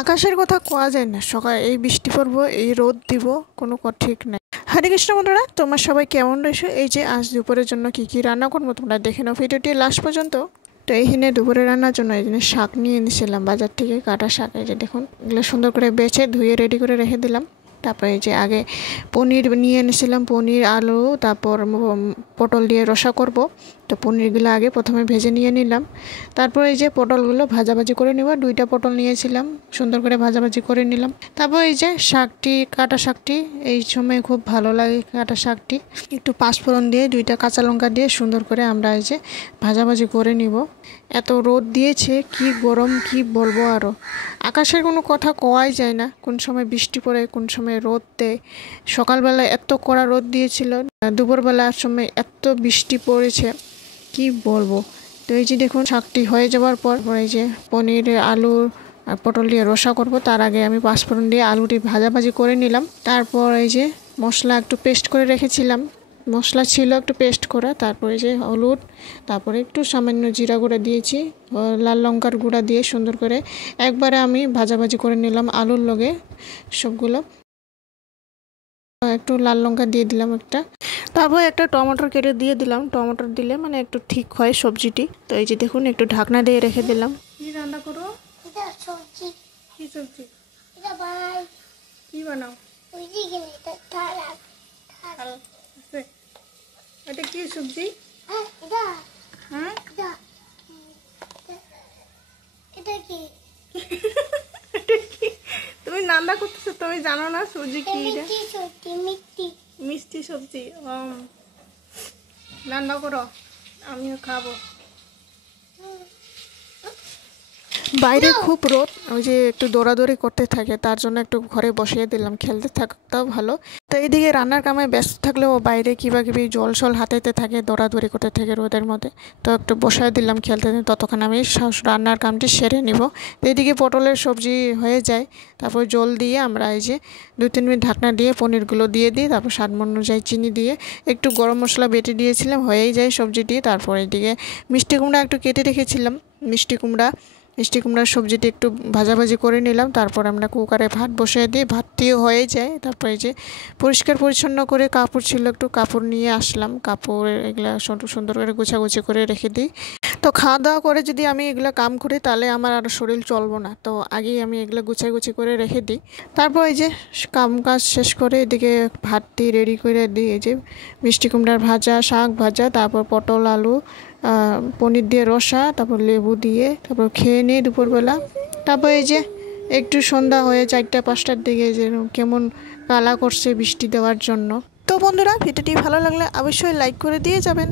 আকাশের কথা কোয়া যায় না, সকালে এই বৃষ্টি পড়বো, এই রোদ দিব, কোনো ঠিক নাই। হরে কৃষ্ণ বন্ধুরা, তোমরা সবাই কেমন রয়েছো? এই যে আজ দুপুরের জন্য কি কি রান্না করবো তোমরা দেখে নাও ভিডিওটি লাস্ট পর্যন্ত। তো এইখানে দুপুরে রান্নার জন্য এই জন্য শাক নিয়ে এনেছিলাম বাজার থেকে, কাটা শাক। এই যে দেখুন, এগুলো সুন্দর করে বেছে ধুয়ে রেডি করে রেখে দিলাম। তারপরে এই যে আগে পনির নিয়ে এনেছিলাম, পনির আলু তারপর পটল দিয়ে রসা করব। তো পনিরগুলো আগে প্রথমে ভেজে নিয়ে নিলাম। তারপর এই যে পটলগুলো ভাজাভাজি করে নেব, 2টা পটল নিয়েছিলাম, সুন্দর করে ভাজাভাজি করে নিলাম। তারপর এই যে শাকটি, কাটা শাকটি এই সময় খুব ভালো লাগে। কাটা শাকটি একটু পাঁচফোড়ন দিয়ে 2টা কাঁচা লঙ্কা দিয়ে সুন্দর করে আমরা এই যে ভাজাভাজি করে নিব। এত রোদ দিয়েছে, কি গরম কি বলবো আরও। আকাশের কোনো কথা কোয়াই যায় না, কোন সময় বৃষ্টি পড়ে কোন সময় রোদ দেয়। সকালবেলা এত কড়া রোদ দিয়েছিল, দুপুরবেলার সময় এত বৃষ্টি পড়েছে, কি বলবো। তো এই যে দেখুন, শাকটি হয়ে যাওয়ার পর এই যে পনির আলু আর পটল দিয়ে রসা করব। তার আগে আমি পাঁচফোড়ন দিয়ে আলুটি ভাজাভাজি করে নিলাম। তারপর এই যে মশলা একটু পেস্ট করে রেখেছিলাম, মশলা ছিল একটু পেস্ট করা। তারপরে যে হলুদ, তারপরে একটু সামান্য জিরা গুঁড়া দিয়েছি, লাল লঙ্কার গুঁড়া দিয়ে সুন্দর করে একবারে আমি ভাজাভাজি করে নিলাম আলুর লগে সবগুলো। একটু লাল লঙ্কা দিয়ে দিলাম একটা, তারপর একটা টমেটো কেটে দিয়ে দিলাম। টমেটো দিলে মানে একটু ঠিক হয় সবজিটি। তো এই যে দেখুন, একটু ঢাকনা দিয়ে রেখে দিলাম। কি রান্না করো? সবজি। কি সবজি? এটা বানাই। কি বানাও? ওই দিকে এটা থালা। এটা কি সবজি? এটা হ্যাঁ, এটা এটা কি? তুমি রান্না করতেছো, তুমি জানো না সবজি কি? মিষ্টি সবজি, মিষ্টি। মিষ্টি সবজি। রান্না করো, আমিও খাবো। বাইরে খুব রোদ, ওই যে একটু দৌড়াদৌড়ি করতে থাকে, তার জন্য একটু ঘরে বসিয়ে দিলাম, খেলতে থাকতেও ভালো। তো এইদিকে রান্নার কামে ব্যস্ত থাকলেও বাইরে কিবা কিবি জল সল হাতাইতে থাকে, দৌড়াদৌড়ি করতে থাকে রোদের মধ্যে। তো একটু বসায় দিলাম খেলতে, ততক্ষণ আমি রান্নার কামটি সেরে নিব। তো এইদিকে পটলের সবজি হয়ে যায়, তারপর জল দিয়ে আমরা এই যে 2-3 মিনিট ঢাকনা দিয়ে পনিরগুলো দিয়ে দিই। তারপর স্বাদ অনুযায়ী চিনি দিয়ে একটু গরম মশলা বেটে দিয়েছিলাম, হয়েই যায় সবজিটি। তারপর এইদিকে মিষ্টি কুমড়া একটু কেটে রেখেছিলাম, মিষ্টি কুমড়ার সবজিটি একটু ভাজাভাজি করে নিলাম। তারপর আমরা কুকারে ভাত বসিয়ে দিই, ভাতটিও হয়ে যায়। তারপরে যে পরিষ্কার পরিচ্ছন্ন করে কাপড় ছিল, একটু কাপড় নিয়ে আসলাম, কাপড় এগুলো সুন্দর করে গুছাগুছি করে রেখে দিই। তো খাওয়া দাওয়া করে যদি আমি এগুলো কাম করি তাহলে আমার আর শরীর চলবো না, তো আগেই আমি এগুলো গুছাগুছি করে রেখে দিই। তারপর এই যে কাম কাজ শেষ করে এদিকে ভাতটি রেডি করে দিই। এই যে মিষ্টি কুমড়ার ভাজা, শাক ভাজা, তারপর পটল আলু পনির দিয়ে রসা, তারপর লেবু দিয়ে তারপর খেয়ে নিই দুপুরবেলা। তারপর এই যে একটু সন্ধ্যা হয়ে 4টা-5টার দিকে যে কেমন কালা করছে বৃষ্টি দেওয়ার জন্য। তো বন্ধুরা, ভিডিওটি ভালো লাগলে অবশ্যই লাইক করে দিয়ে যাবেন।